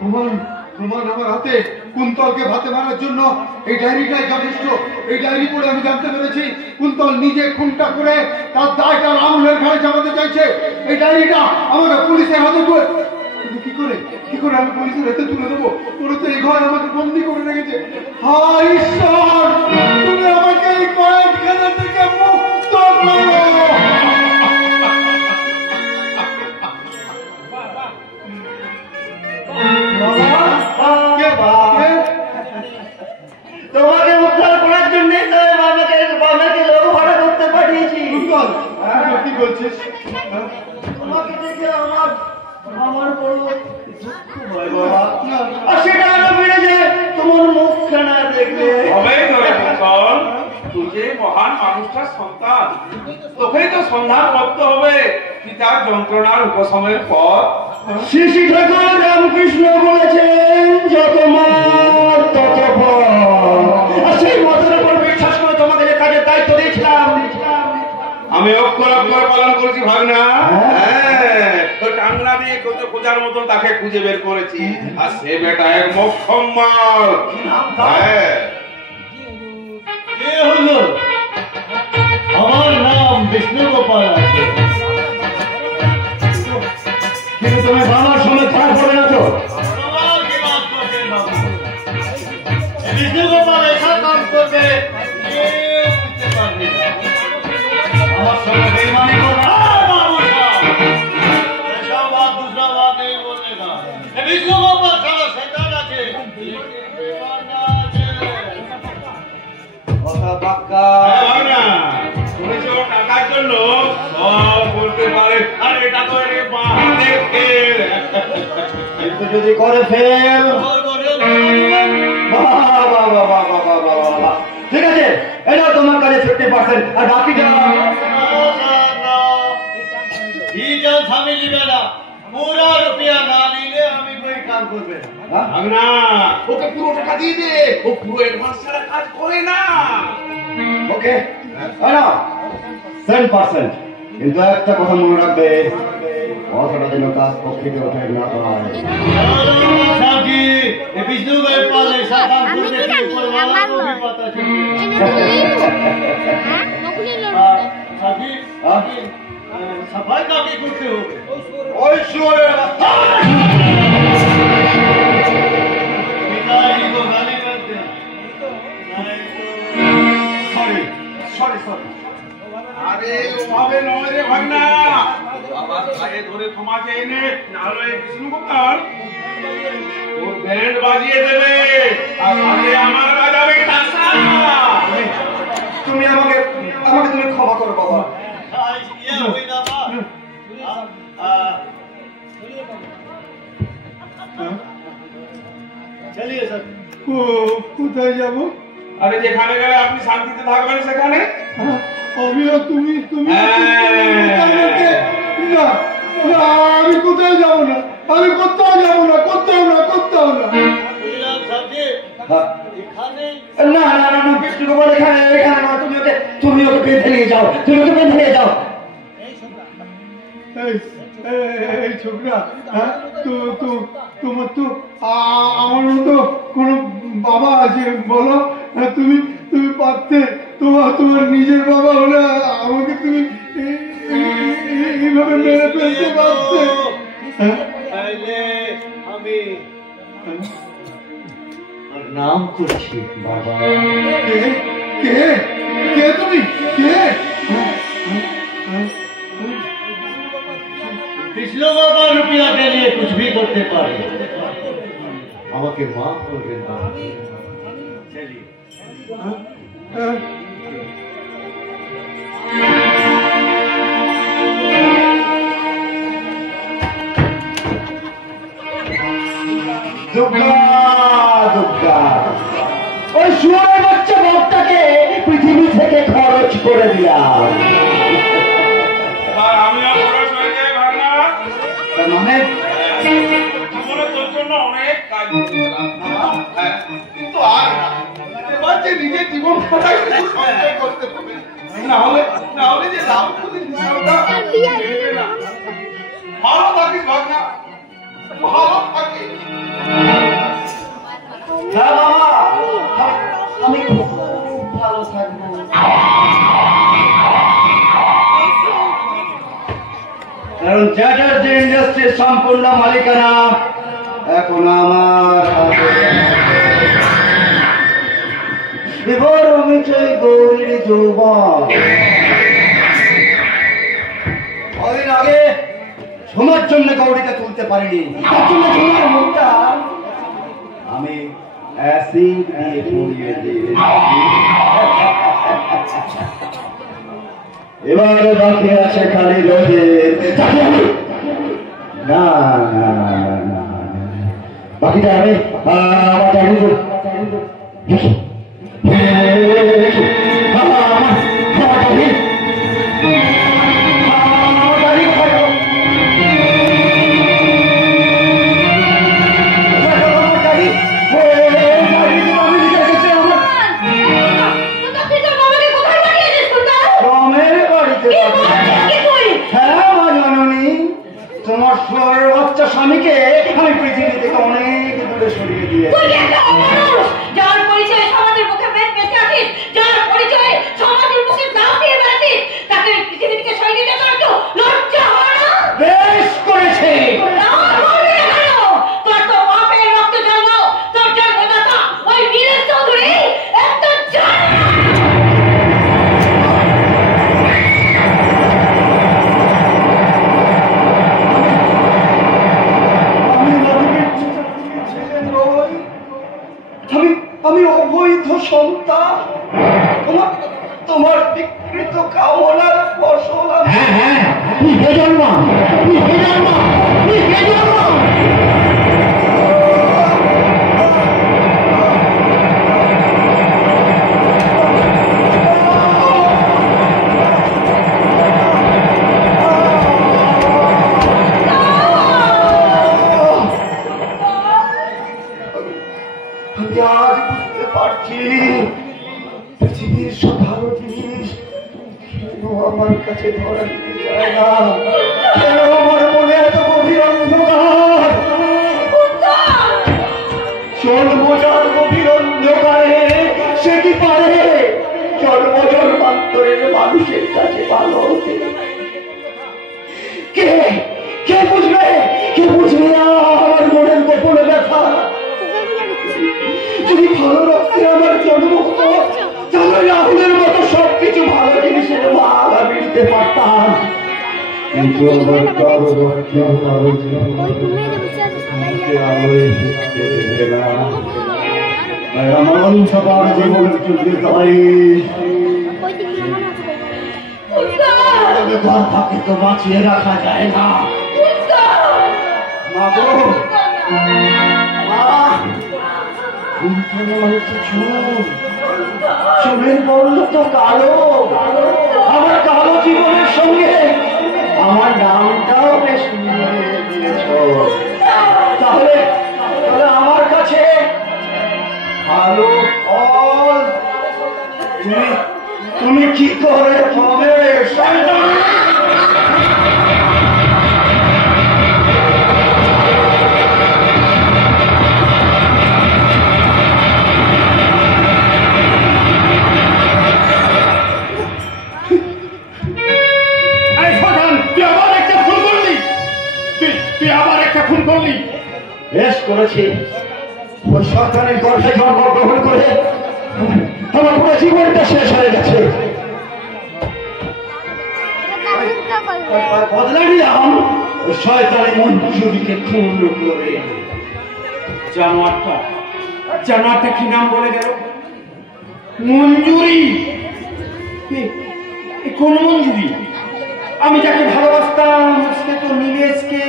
প্রমাণ প্রমাণ আমার হাতে। কুন্তলকে ভাতে মারার জন্য এই ডায়েরিটাই যথেষ্ট। এই ডায়েরি পড়ে আমি জানতে পেরেছি কুন্তল নিজে খুনটা করে তার দায়টা রাহুলের ঘাড়ে চাপাতে চাইছে। এই ডায়েরিটা আমাকে পুলিশের হাতে তুলে, কিন্তু কি করে আমি পুলিশের হাতে তুলে দেবো? ওরা তো এই ঘরে আমাকে বন্দি করে রেখেছে। হায় ঈশ্বর, তুমি আমাকে এই কয়েকখানা থেকে মুক্ত করো। তোমাকে উদ্ধার করার জন্য বাবাকে লোক ভাড়া করতে পাঠিয়েছি। কি বলছিস? তোমাকে দেখে আমার বড় দুঃখ হয় বাবা। আর সেটা আরো বেড়ে যায় তোমার মুখখানা দেখলে। তুই যে মহান মানুষটার সন্তান, তোকেই তো সন্ধান করতে হবে পিতার যন্ত্রণার উপশমের পর। শ্রী শ্রী ঠাকুর রামকৃষ্ণ বলেছেন যত মত তত ফল। আর সেই মতের উপর বিশ্বাস করে তোমাকে যে কাজের দায়িত্ব দিয়েছিলাম আমি অক্ষর অক্ষর পালন করেছি ভাগনা। ওই টাংলা দিয়ে খোঁজার মতন তাকে খুঁজে বের করেছি। আর সে বেটা এক মোক্ষম মাল। কে হলো? আমার নাম বিষ্ণু গোপাল আছে, কিন্তু তুমি বাবার সঙ্গে ছাড় পড়ে না তো? বিষ্ণু গোপাল এসব কাজ করবে বুঝতে পারবি না। আমার সঙ্গে বেইমানি করবে বিষ্ণু গোপাল সারা শয়তান আছে। টাকার জন্য সব বলতে পারে। আর এটা তো কিন্তু যদি করে ফেল, ঠিক আছে, এটা তোমার কাছে 50% আর বাকিটা আমি নিবে না। পুরো রুপিয়া না নিলে আমি কই কাজ করবে না। ওকে পুরো টাকা দিয়ে দে, ও পুরো অ্যাডভান্স ছাড়া কাজ করে না। ওকে 10%, কিন্তু একটা কথা মনে রাখবে, কথাটা যেন কাজ পক্ষে ওঠে না হয়। বিষ্ণু গোপাল সবাই কাকে করতে হবে? ওই শুয়োরের বাচ্চা আরে ওভাবে নয় রে ভাগনা, বাবার গায়ে ধরে ক্ষমা চেয়ে নে, নাহলে বিষ্ণু গোপাল ওর ব্যান্ড বাজিয়ে দেবে আর সাথে আমার বাজাবে টাসা। তুমি আমাকে তুমি ক্ষমা করো বাবা। কোথায় যাবো? আরে যেখানে গেলে আপনি শান্তিতে থাকবেন সেখানে। আমিও তুমি না, আমি কোথায় যাবো না, আমি কোথাও যাবো না, কোথাও না। না না না না বিষ্ণু গোপাল এখানে না, তুমি ওকে বেঁধে নিয়ে যাও, এই ছোকরা, তোমার তো আমার মতো কোনো বাবা আছে বলো? তুমি পারতে, তোমার নিজের বাবা হলে আমাকে তুমি এইভাবে মেরে ফেলতে পারতে। আমি নাম করছি বাবা। কে তুমি? विष्णु बाबा रुपया के लिए कुछ भी करते पारे, আমাকে মাফ করবেন বাবা। চলিए দুর্গা ওই শুয়োরের বাচ্চা বাপটাকে পৃথিবী থেকে খরচ করে দিলাম। আমিও খরচ হয়ে যাই ভাগনা। মানে জীবনে তোর জন্য অনেক কাজ কিন্তু আর এবার যে নিজের জীবন করতে হবে, না হলে যে লাভ ভালো থাকিস ভাগনা, ভালো থাকিস। ইন্ডাস্ট্রির সম্পূর্ণ মালিকানা এখন আমার হাতে। এবার আমি চাই গৌরীর যৌবন। কদিন আগে সোনার জন্য গৌরীকে তুলতে পারিনি, তার জন্য সোনার মুখটা আমি অ্যাসিড দিয়ে পুড়িয়ে দিয়েছি। এবারে বাকি আছে খালি রোদে। না না না, বাকিটা আমি আমার জানি তো। তোমার বাচ্চা স্বামীকে আমি পৃথিবী থেকে অনেক দূরে সরিয়ে দিয়েছি। যার পরিচয় সমাজের মুখে বেঁচে আছিস, যার পরিচয় সমাজের মুখে দাও দিয়ে বেড়াতিস, তাকে পৃথিবী থেকে সরিয়ে দিতে পারতো লজ্জা হয় না? বেশ করেছে। তোর তো বাপের রক্ত জন্ম, তোর জন্মদাতা ওই নীলেশ চৌধুরী একটা আমি অবৈধ সন্তান, তোমার বিকৃত কামনার ফসল। হ্যাঁ হ্যাঁ, তুই বেজন্মা, তুই বেজন্মা, তুই বেজন্মা। আজ বুঝতে পারছি পৃথিবীর সব ভালো জিনিস কেন আমার কাছে ধরা দিতে চায় না, কেন আমার মনে এত গভীর অন্ধকার। জন্মজাত গভীর অন্ধকারে সে কি পারে জন্মজন্মান্তরের মানুষের কাছে ভালো হতে? কে কে বুঝবে, কে বুঝবে আমার মনের গোপনে ব্যথা? যদি ভালো রক্তে আমার জন্ম হতো তাহলে রাহুলের মতো সবকিছু ভালো জিনিসের মাল আমি দিতে পারতাম, কিন্তু আমার কারো রক্তে কারো আমার অন্ধকার জীবনের যুদ্ধে তাই তাকে তো বাঁচিয়ে রাখা যায় না। চুলের বর্ণ তো কালো, আমার কালো জীবনের সঙ্গে আমার নামটাও বেশ মিলিয়ে দিয়েছ। তাহলে আমার কাছে ভালো ফল তুমি কি করে পাবে? বেশ করেছি, ওই সরকারের গর্ভে জন্মগ্রহণ করে আমার পুরো জীবনটা শেষ হয়ে গেছে। বদলা নিলাম ওই শয়তানি মঞ্জুরিকে খুন করে। জানোয়ারটা কি নাম বলে গেল? মঞ্জুরি। কোন মঞ্জুরি? আমি যাকে ভালোবাসতাম সে তো নীলেশকে।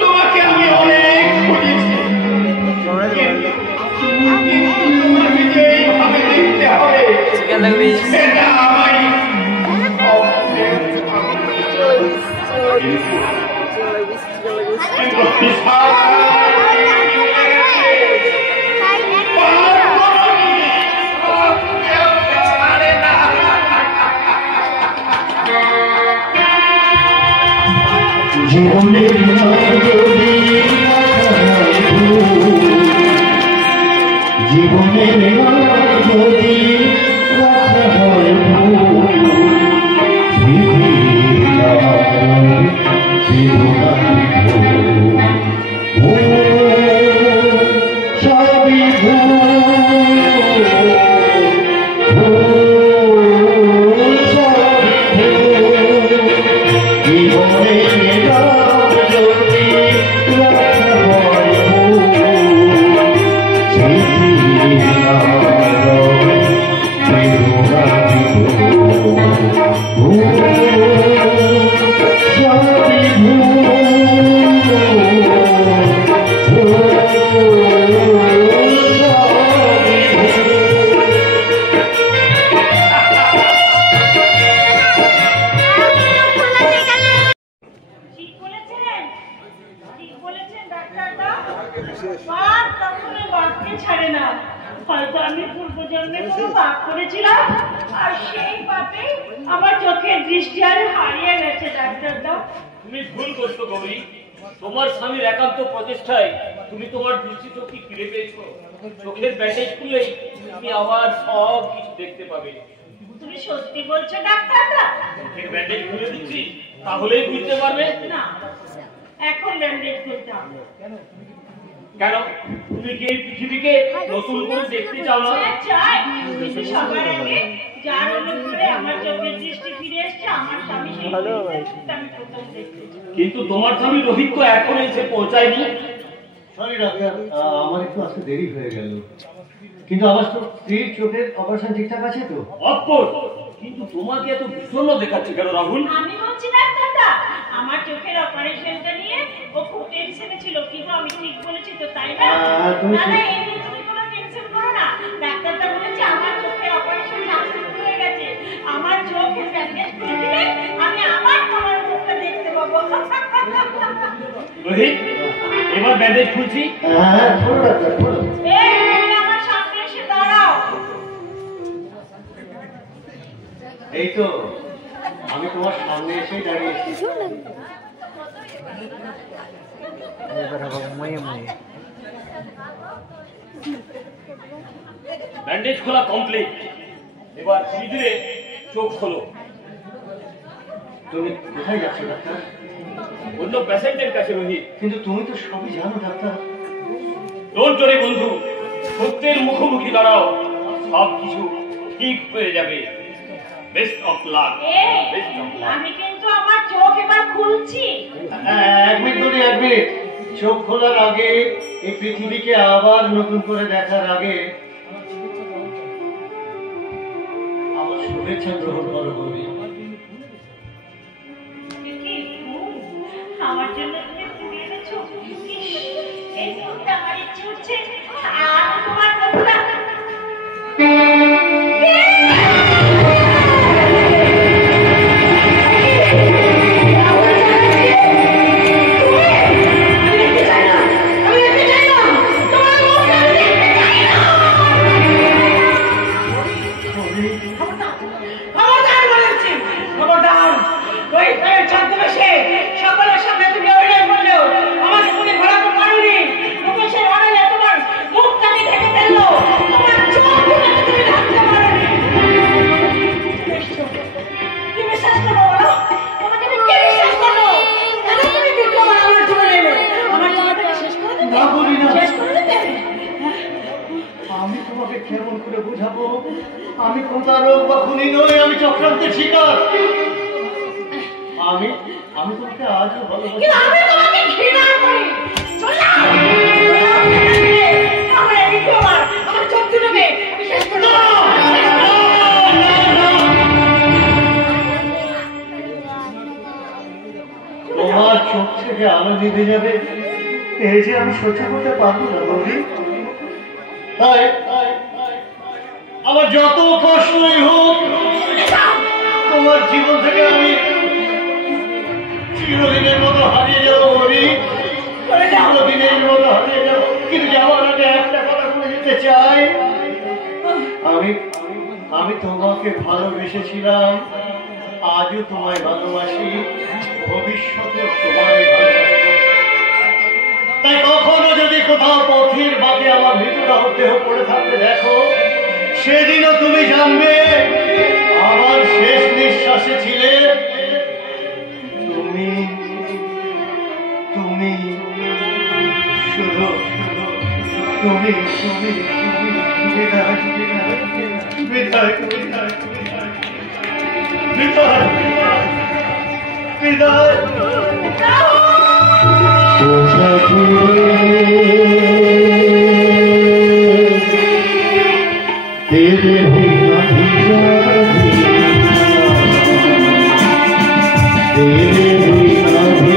তোমাকে আমি অনেক খুঁজেছি, তোমাকে যে এইভাবে দেখতে হবে সেটা আমায় কিন্তু তোমার স্বামী রোহিত তো এখন এসে পৌঁছায়নি। সরি ডাক্তার, আমার একটু আসতে দেরি হয়ে গেল, কিন্তু আমার তো স্ত্রীর চোখের অপারেশন ঠিকঠাক আছে তো? অফকোর্স, কিন্তু তোমাকে এত বিষণ্ণ দেখাচ্ছে কেন রাহুল? আমি বলছি ডাক্তারটা, আমার চোখের অপারেশনটা নিয়ে ও খুব টেনশনে ছিল, কিন্তু আমি ঠিক বলেছি তো, তাই না? না না, এই নিয়ে তুমি কোনো টেনশন করো না। ডাক্তারটা বলেছে আমার চোখের অপারেশন সাকসেসফুল হয়ে গেছে, আমার চোখের ব্যান্ডেজ খুলে দিলে আমি আবার তোমার মুখটা দেখতে পাবো। রোহিত, এবার ব্যান্ডেজ খুলছি। হ্যাঁ, খোলো ডাক্তার, খোলো। এই আমার সামনে এসে দাঁড়াও। এই তো আমি তোমার সামনে এসেই দাঁড়িয়েছি। ব্যান্ডেজ খোলা কমপ্লিট, এবার ধীরে ধীরে চোখ খোলো। তুমি কোথায় যাচ্ছ ডাক্তার? অন্য পেশেন্টের কাছে রোহিত। কিন্তু তুমি তো সবই জানো ডাক্তার। ডোন্ট ওয়ারি বন্ধু, সত্যের মুখোমুখি দাঁড়াও, সব কিছু ঠিক হয়ে যাবে। Best of luck. আমি কিন্তু আমার চোখ এবার খুলছি। এক মিনিট, চোখ খোলার আগে, এই পৃথিবীকে আবার নতুন করে দেখার আগে আমার শুভেচ্ছা গ্রহণ করো বলি। আমার জন্য তুমি ফুল এনেছো। এই ফুলটা আমার ইচ্ছে হচ্ছে আর তোমার মুখটা আমি তোমাকে কেমন করে বুঝাবো? আমি প্রতারক বা খুনি নই, আমি চক্রান্তের শিকার। আমি তোমাকে আজও ভালোবাসি। কিন্তু আমি তোমাকে ঘৃণা করি। চল না, আমার এই তোমার আমার চোখ দুটোকে আমি শেষ করে দেব। তোমার চোখ থেকে আলো নিভে যাবে, এই যে আমি সহ্য করতে পারবো না বৌদি। তাই আমার যত কষ্টই হোক, তোমার জীবন থেকে আমি চিরদিনের মতো হারিয়ে যাবো বলি, চিরদিনের মতো হারিয়ে যাবো। কিন্তু যাওয়ার আগে একটা কথা বলে যেতে চাই, আমি তোমাকে ভালোবেসেছিলাম, আজও তোমায় ভালোবাসি, ভবিষ্যতেও তোমায় ভালোবাসি। তাই কখনো যদি কোথাও পথের বাঁকে আমার মৃতদেহ দেহ পড়ে থাকতে দেখো, সেদিনও তুমি জানবে আমার শেষ নিঃশ্বাসে ছিলে তুমি। তুমি শুধু তুমি তুমি বিদায় বিদায় বিদায় বিদায় বিদায়। तेरे बिना भी तेरे बिना भी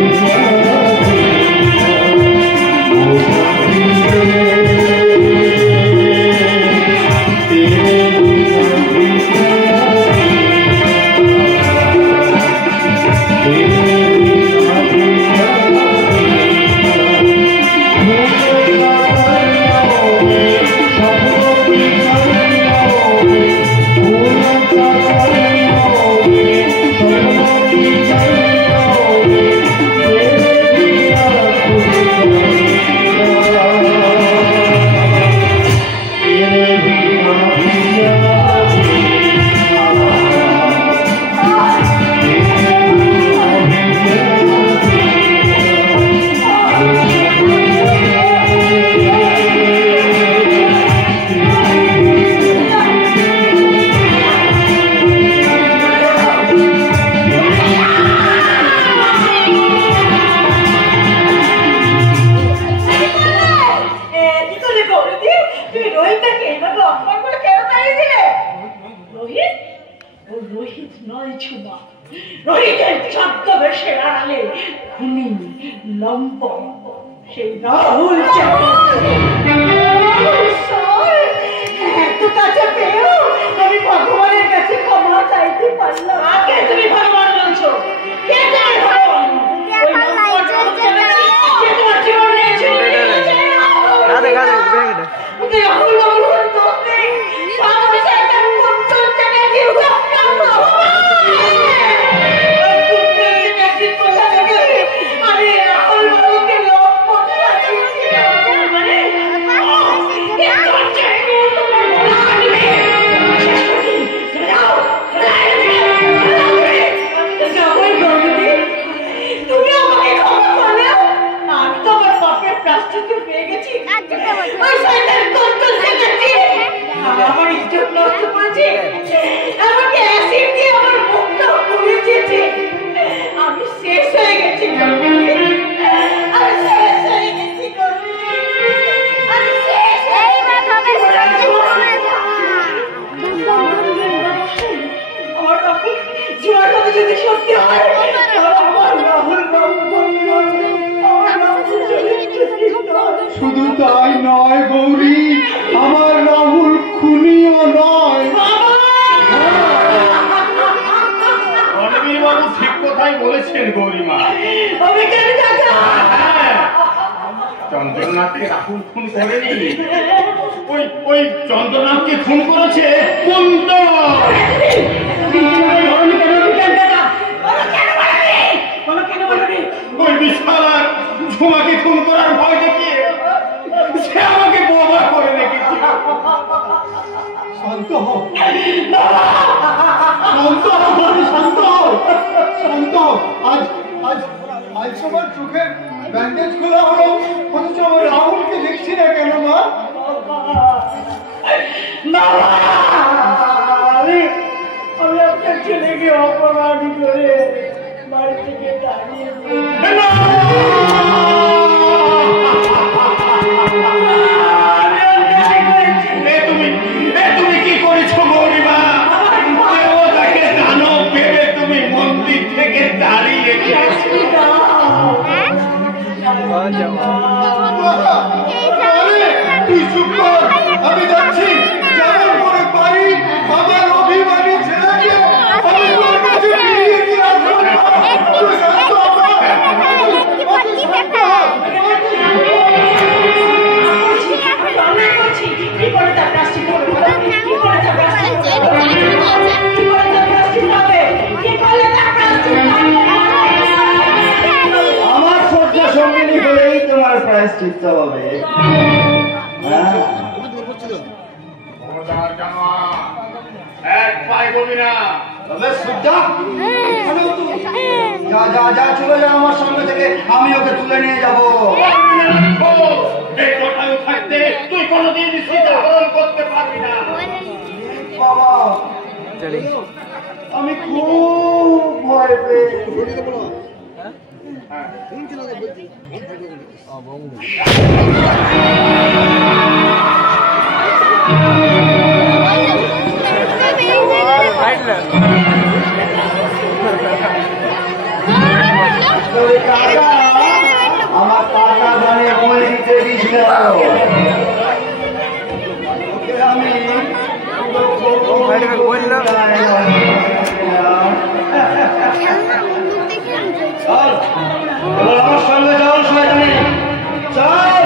শুধু তাই নয় গৌরী, আমার রাহুল খুনিও নয়। রণবীর বাবু ঠিক কথাই বলেছেন গৌরীমা। চন্দ্রনাথকে রাহুল খুন করেনি, ওই চন্দ্রনাথকে খুন করেছে কুন্তল। ওই বিশালার ঝুমাকে খুন করার ভয় দেখিয়ে সে আমাকে বোবা করে রেখেছিল। শান্ত হও, শান্ত হও, শান্ত হও, শান্ত হও। আজ আজ আজ তোমার চোখের ব্যান্ডেজ খোলা হলো, অথচ আমার রাহুলকে দেখছি না কেন মা? আমি আপনার ছেলেকে অপমান করে বাড়ি থেকে দাঁড়িয়ে তুমি কি করেছো গৌরীমা? দেবতাকে দানব ভেবে তুমি মন্দির থেকে দাঁড়িয়ে তুই চুপ কর, আমি যাচ্ছি। যেমন করে পারি আমার অভিমানী ছেলেকে আমি তোর কাছে ফিরিয়ে নিয়ে আসবো। কি করে প্রায়শ্চিত্ত হবে। এক পায়ে বলি না। যা যা যা, চলে যা আমার সঙ্গে থেকে, আমি ওকে তুলে নিয়ে যাবো। এই কোঠায় থাকতে তুই কোনোদিন সীতা হরণ করতে পারবি না। বাবা, আমি খুব ভয় পেয়েছি। আমার কাকা জানে বই দিতে দিয়েছিল, আমি আমার সঙ্গে চল শয়তানি, চল।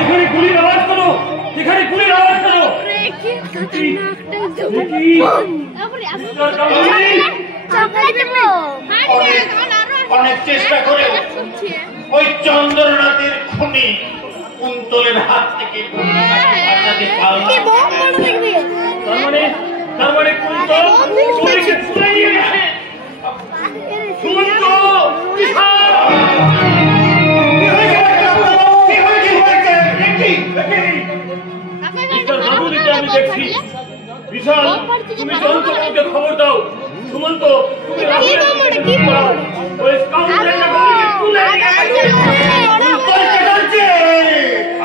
এখানে গুলির আওয়াজ করো, এখানে গুলির আওয়াজ করো। অনেক চেষ্টা করে ওই চন্দ্রনাথের খুনি কুন্তলের হাত থেকে তার মানে কুন্তল গুলিকে ছুড়ে নিয়ে গেছে। আমি দেখছি বিশাল, তুমি জনতাকে খবর দাও। সুমন্ত, তুমি ওই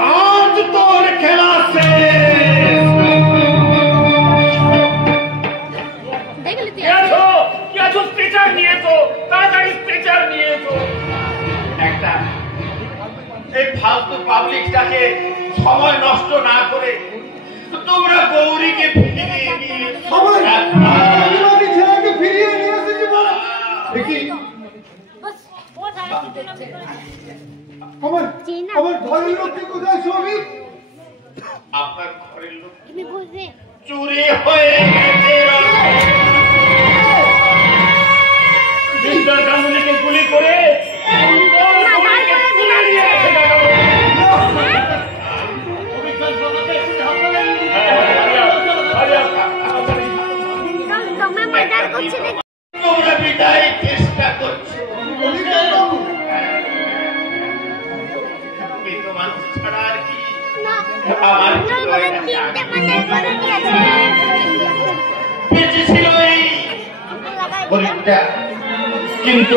আজ তোর খেলা স্ট্রেচার নিয়েছো, তাড়াতাড়ি স্ট্রেচার নিয়েছো। একটা এই ফালতু পাবলিকটাকে সময় নষ্ট না করে তোমরা গৌরীকে ফিরিয়ে নিয়ে ছেলেকে ফিরিয়ে নিয়ে এসেছি। আমার ঘরের লোককে কোথায় স্বামী? আপনার ঘরের লোক চুরি হয়ে গেছে। মিস্টার গাঙ্গুলিকে গুলি করে তোমরা বিদায় চেষ্টা করছো। মানুষ ছাড়া আর কি আমার বেঁচে ছিল এই গরিবটা, কিন্তু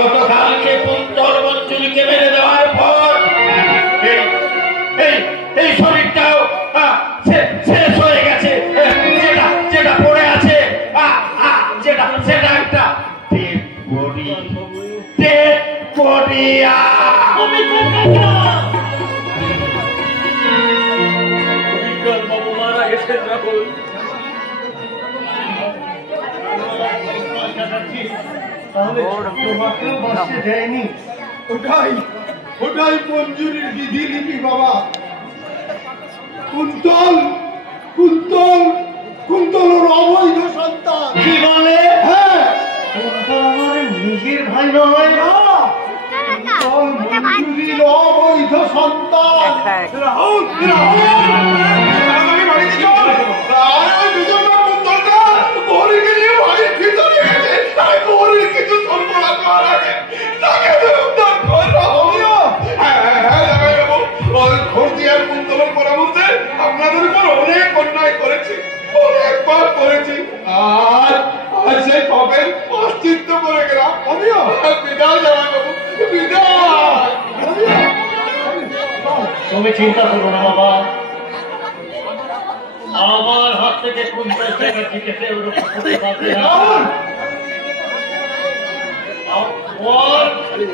গতকালকে কুন্তল মঞ্জুরিকে মেরে দেওয়ার পর এই শরীরটাও শেষ হয়ে গেছে। যেটা পড়ে আছে সেটা একটা ডেড বডি। বাবু মারা গেছেন রাহুল। ওটাই মঞ্জুরির বিধিলিপি বাবা। কুন্তল ওর অবৈধ সন্তান। কি বলে? হ্যাঁ, আমার নিজের ভাই নয় না, মঞ্জুরির অবৈধ সন্তান। কিছু সরবরাহ করার আগে তাকে খোঁজিয়ার কুন্তলের পরামর্শে আপনাদের উপর অনেক অন্যায় করেছি, অনেকবার করেছি। আর সেই পাপের প্রায়শ্চিত্ত করে গেলাম। আমিও বিদায় জামাই বাবু, বিদায়। তুমি চিন্তা করো না বাবা, আমার হাত থেকে কুন্তল জিতেছে ওরকম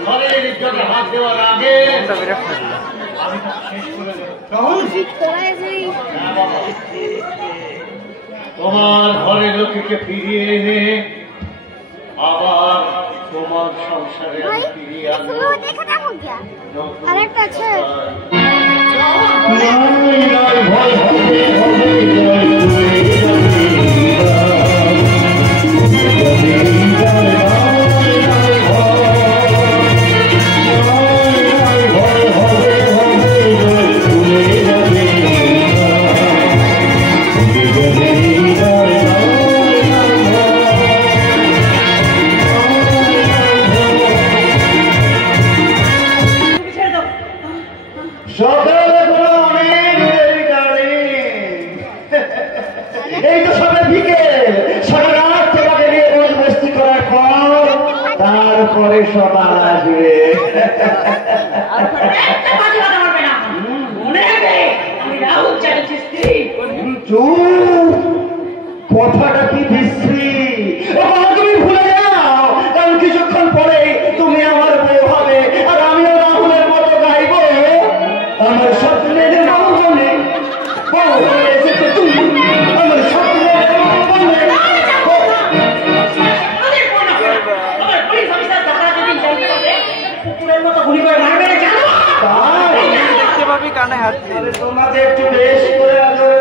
ঘরের ইজ্জতে হাত দেওয়ার আগে আমি শেষ করে দেব। তোমার ঘরের লোককে ফিরিয়ে এনে আবার তোমার সংসারে ফিরিয়ে আনবো। আরেকটা আছে। ভয় হবে সকাল আসবে। একটা বাজে কথা বলবে না। মনে রাখবে, আমি রাহুল চ্যাটার্জির স্ত্রী। চুপ! কথাটা কি বিশ্রী! তুমি ভুলে যাও, কারণ কিছুক্ষণ পরে তুমি আমার বউ হবে, আর আমিও রাহুলের মতো গাইব। আমার স্বপ্নের মনে বউ হয়ে এসেছে তুমি, আমার স্বপ্নের মনে। আমার পুলিশ অফিসার দাদা যদি জানতে পারে, কুকুরের মতো গুলি করে মারবে না, জানো? তাই দেখতে পাবি কানে হাত দিয়ে। তোমাকে একটু বেশ করে আদর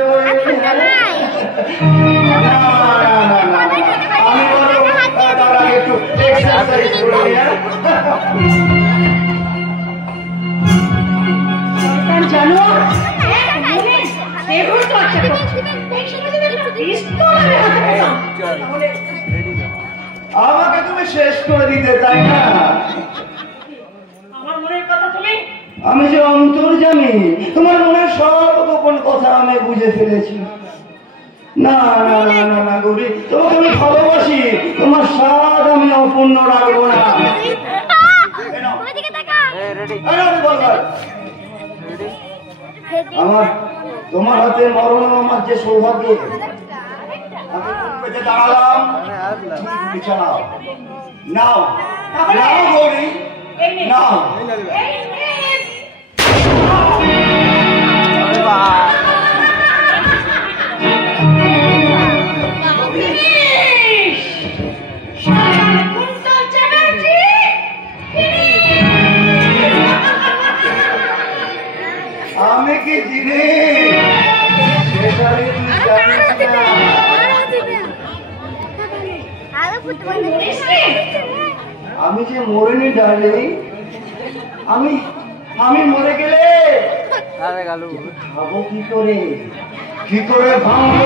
করে আমি বলবো দাদা একটু এক্সারসাইজ করে জানো দেখুন তো আচ্ছা আমাকে তুমি শেষ করে দিতে, তাই না? আমার মনের কথা তুমি আমি যে অন্তর্যামী, তোমার মনের সব গোপন কথা আমি বুঝে ফেলেছি। না না না না না গৌরী, তোমাকে আমি ভালোবাসি, তোমার স্বাদ আমি অপূর্ণ রাখবো না। আমার তোমার হাতে মরণ আমার যে সৌভাগ্য, আমি পেতে দাঁড়ালাম, বিছানাও নাও নাও গৌরী নাও। আমি কি চিনি আমি যে মরিনি ডার্লিং, আমি আমি মরে গেলে খাবো কি করে, কি করে ভাঙবো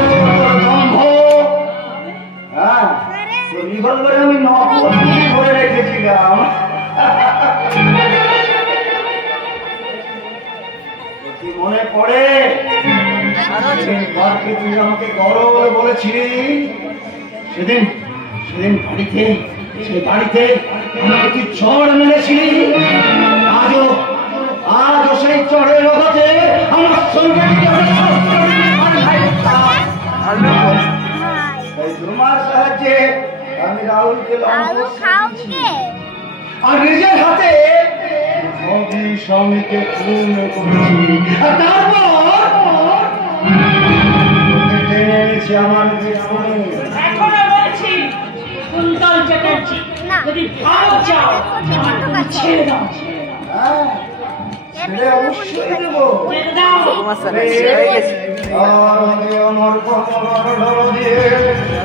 দম্ভ? হ্যাঁ, রিভলভারে আমি নকল করে রেখেছিলাম। কি মনে পড়ে তুই আমাকে গরম বলেছিলি সেদিন, সেদিন বাড়িতে, সেই বাড়িতে আমাকে তুই চড় মেরেছিলি। আজও আজও সেই চড়ের বাবাতে আমার সঙ্গে তোমার সাহায্যে আমি রাহুলকে আর নিজের হাতে স্বামীকে খুন করেছি, আর তারপর এনেছি আমার এখনো বলছি কুন্তল চ্যাটার্জি, যদি ভালো চাও আমার ছেড়ে দাও। ছেড়ে অবশ্যই দেবো। ছেড়ে দাও। আমার কথা দিয়ে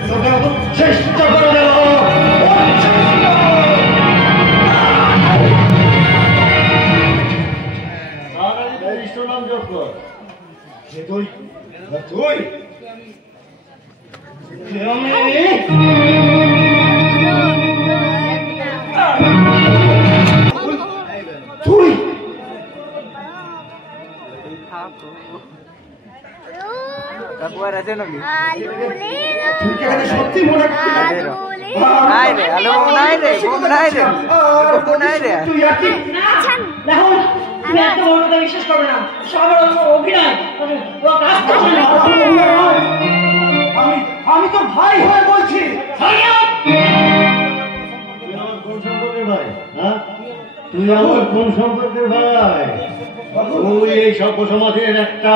তোকে চেষ্টা করে দেবো। তুই তুই সত্যি মনে রাহুল, তুমি এত বড় কথা বিশ্বাস করবে না, সবার অভিনয়। আমি তো ভাই হয়ে বলছি। তুই আমার কোন সম্পর্কের ভাই? তুই এই সভ্য সমাজের একটা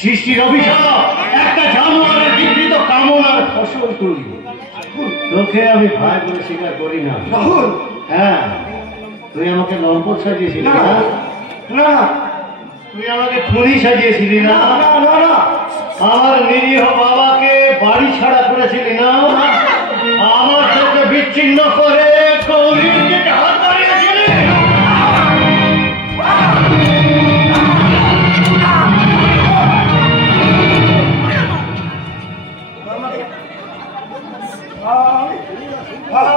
সৃষ্টির অভিশাপ, একটা জানোয়ারের বিকৃত কামনার ফসল তুই। তোকে আমি ভাই বলে স্বীকার করি না রাহুল। হ্যাঁ, তুই আমাকে লম্পট সাজিয়েছিলি না? না, তুই আমাকে খুনি সাজিয়েছিলি না? না না, আমার নিরীহ বাবাকে বাড়ি ছাড়া করেছিলি না? আমার সাথে বিচ্ছিন্ন করে গৌরীর দিকে হাত বাড়িয়েছিলি?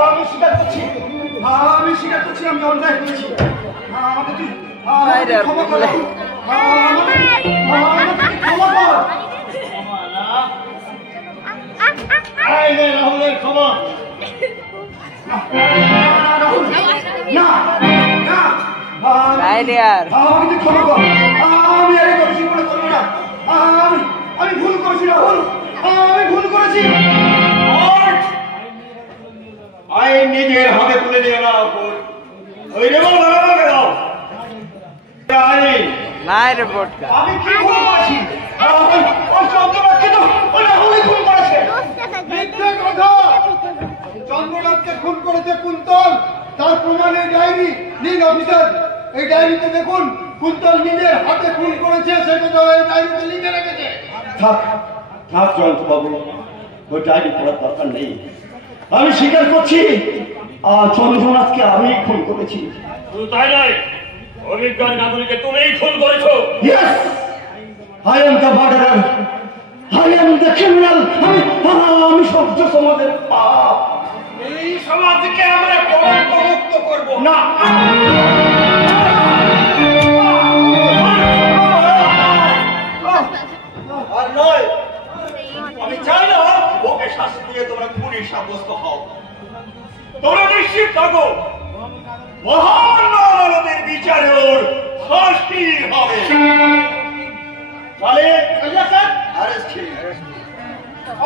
আমি স্বীকার করছি, আমি স্বীকার করছি আমি অন্যায় করেছি। আমাকে তুই ক্ষমা কর, ক্ষমা কর। রাহুলের ক্ষমা না না বাইরে আর আমাকে তুই ক্ষমা কর, আমি আর এই জীবনে করবো না। আমি ভুল করেছি রাহুল, আমি ভুল করেছি। আইন নিজের হাতে তুলে নিয়ে না, ওই রেবল দাও। আইন নাই রিপোর্ট আমি কি ভুল করেছি? ওই চন্দ্রনাথকে তো ওই রাহুলই খুন করেছে। মিথ্যে কথা। চন্দ্রনাথকে খুন করেছে কুন্তল, তার প্রমাণ এই ডায়েরি। নিন অফিসার, এই ডায়েরিতে দেখুন কুন্তল নিজের হাতে খুন করেছে, সে কথা এই ডায়েরিতে লিখে রেখেছে। থাক থাক জয়ন্ত বাবু, ওই ডায়েরি পড়ার দরকার নেই। আমি স্বীকার করছি চন্দ্রনাথকে আমি খুন করেছি। শুধু তাই নয়, অভিজ্ঞান গাঙ্গুলিকে তুমিই খুন করেছো। Yes, I am the murderer. I am the criminal. আমি সহ্য সমাজের পাপ। এই সমাজকে আমরা কলঙ্কমুক্ত করব না, আর নয়, আমি চাই না ওকে শাস্তি দিয়ে তোমরা খুনি সাব্যস্ত হও। তোমরা নিশ্চিত থাকো, মহান আদালতের বিচারে ওর শাস্তি হবে। চলে স্যার, অ্যারেস্ট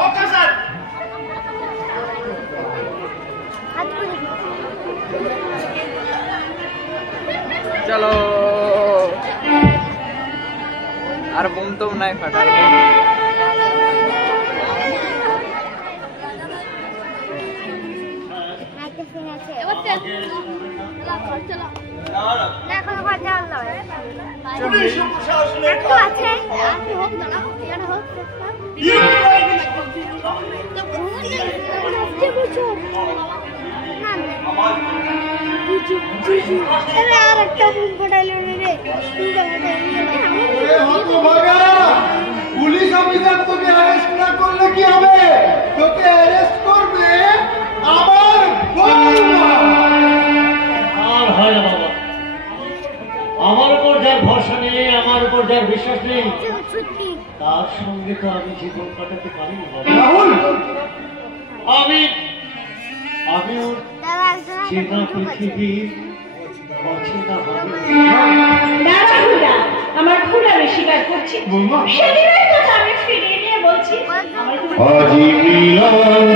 ওকে স্যার। চলো আর বুম তুম নাই ফাটার পুলিশ প্রশাসনের আর একটা বুম ফাটাইল রে। হতভাগা, পুলিশ অফিসার তোকে অ্যারেস্ট না করলে কি হবে? তোকে অ্যারেস্ট করবে আমার বউমা। আর হয় না বাবা, আমার উপর যার ভরসা নেই, আমার উপর যার বিশ্বাস নেই, তার সঙ্গে তো আমি জীবন কাটাতে পারি না বাবা। রাহুল, আমি ওর চেনা পৃথিবীর অচেনা হবে। না রাহুলদা, আমার ভুল আমি স্বীকার করছি। সেদিনের কথা আমি ফিরিয়ে নিয়ে বলছি, আমার ভুল। আজি মিলন